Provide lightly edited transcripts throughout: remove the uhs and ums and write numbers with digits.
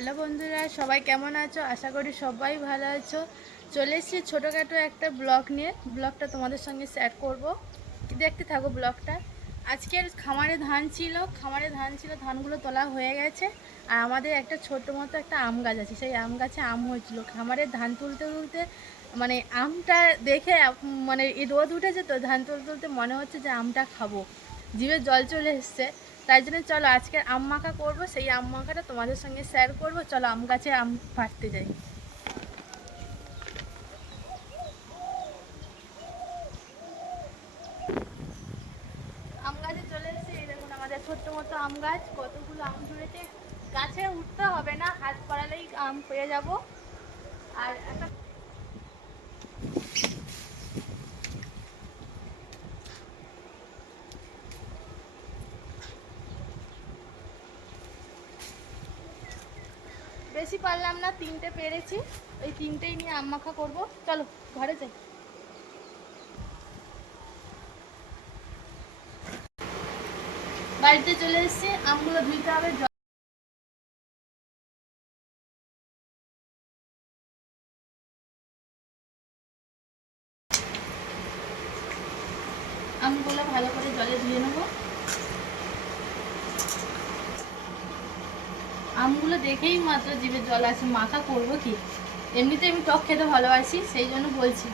Hello বন্ধুরা, সবাই কেমন আছো? আশা করি সবাই ভালো আছো। চলে এসেছি ছোটোখাটো একটা ব্লগ নিয়ে। ব্লগটা তোমাদের সঙ্গে শেয়ার করব, দেখতে থাকো ব্লগটা। আজকের খামারে ধান ছিল, ধানগুলো তোলা হয়ে গেছে। আর আমাদের একটা ছোটো মতো একটা আম গাছ আছে, সেই আম গাছে আম হয়েছিল। খামারে ধান তুলতে তুলতে মানে আমটা দেখে মানে এই রোদ উঠেছে তো, ধান তুলতে তুলতে মনে হচ্ছে যে আমটা খাবো, জিভে জল চলে এসছে। তাই জন্য চলো আজকে আম মাখা করবো, সেই আম মাখাটা তোমাদের সঙ্গে শেয়ার করবো। চলো আম গাছে আম পাড়তে যাই। আম গাছে চলে এসেছি, এই দেখুন আমাদের ছোট্ট মতো আম গাছ, কতগুলো আম ধরেছে। গাছে উঠতে হবে না, হাত পড়ালেই আম পেয়ে যাব। আর একটা বেশি পারলাম না, তিনটে পেরেছি, ওই তিনটেই নিয়ে আম মাখা করবো। চলো ঘরে যাই। বাড়িতে চলে এসেছি, আমগুলো ধুইতে হবে। আমগুলো ভালো করে জলে ধুয়ে নেবো। আমগুলো দেখেই মাত্র জিভে জল আসে, মাখা করবো কি। এমনিতে আমি টক খেতে ভালোবাসি, সেই জন্য বলছি।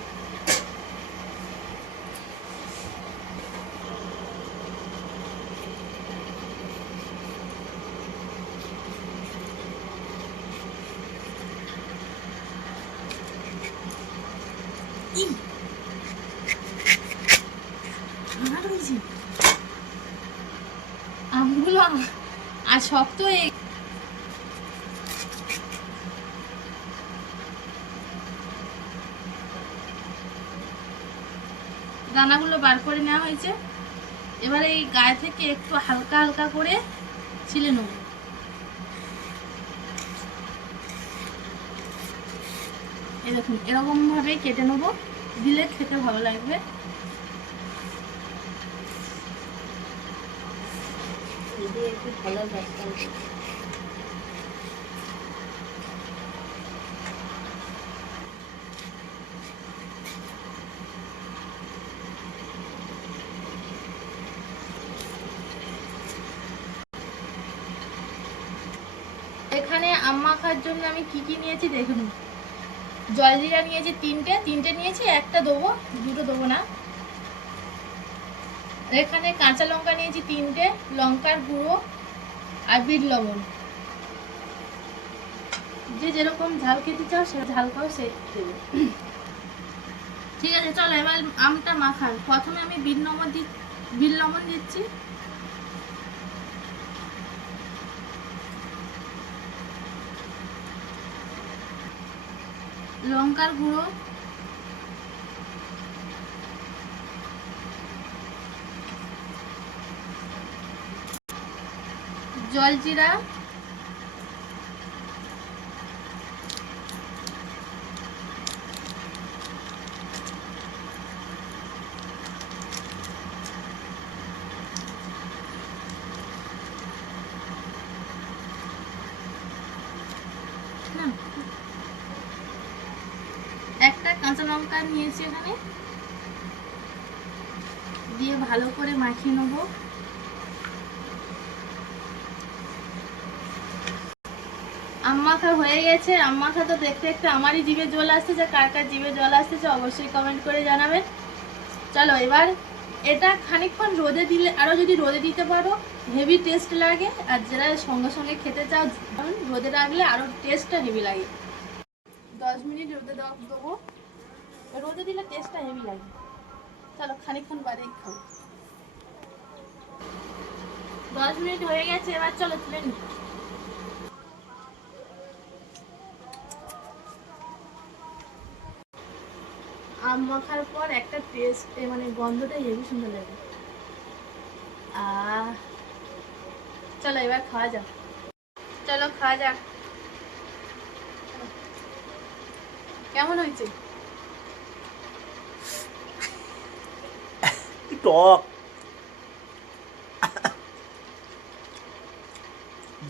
আমগুলো আর শক্ত, এই দানাগুলো বার করে নেওয়া হয়েছে। এবার এই গায়ে থেকে একটু হালকা হালকা করে ছিলে নেব। এই দেখুন, এরকম ভাবে কেটে নেবো, দিলে খেতে ভালো লাগবে। একটু ভালো এখানে আম মাখার জন্য আমি কি কি নিয়েছি দেখুন। জলজিরা নিয়েছি তিনটে নিয়েছি, একটা দেবো, দুটো দেবো না। এখানে কাঁচা লঙ্কা নিয়েছি তিনটে, লঙ্কার গুঁড়ো আর বিট লবণ। যে যেরকম ঝাল খেতে চাও সে ঝাল খাও, সে দেবে। ঠিক আছে, চলো এবার আমটা মাখার। প্রথমে আমি বিট লবণ দিচ্ছি। লঙ্কার গুঁড়ো, জলজিরা, একটা কাঁচা লঙ্কা নিয়েছি এখানে, দিয়ে ভালো করে মাখিয়ে নেবো। আম মাখা হয়ে গেছে। আম মাখা তো দেখতে দেখতে আমারই জিভে জল আসতেছে। কার কার জিভে জল আসতেছে অবশ্যই কমেন্ট করে জানাবেন। চলো এবার এটা খানিকক্ষণ রোদে দিলে, আরও যদি রোদে দিতে পারো হেভি টেস্ট লাগে। আর যারা সঙ্গে সঙ্গে খেতে চাও, রোদে রাখলে আরও টেস্টটা হেভি লাগে। 10 মিনিট রোদে দেবো, রোদে দিলে টেস্টটা হেভি লাগে। চলো খানিকক্ষণ বাদেই খাবো। 10 মিনিট হয়ে গেছে, এবার চলো তুলে নিই। আম মাখার পর একটা টেস্ট, মানে গন্ধটা হেভি সুন্দর লাগে। চলো এবার খাওয়া যাক। চলো খাওয়া যাক, কেমন হয়েছে? টক,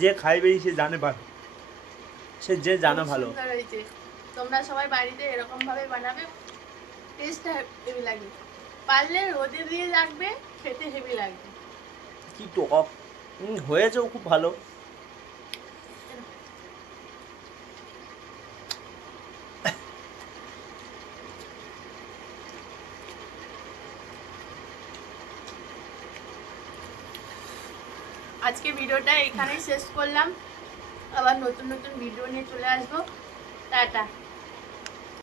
যে খাইবে সে জানে পারে। সে যে জানা খুব ভালো। সুন্দর হয়েছে। তোমরা সবাই বাড়িতে এরকম ভাবে বানাবে, টেস্টটা হেভি লাগবে। পারলে রোদে দিয়ে রাখবে, খেতে হেভি লাগবে। কি টক। হয়েছেও খুব ভালো। আজকে ভিডিওটা এখানেই শেষ করলাম। আবার নতুন নতুন ভিডিও নিয়ে চলে আসবো। টাটা।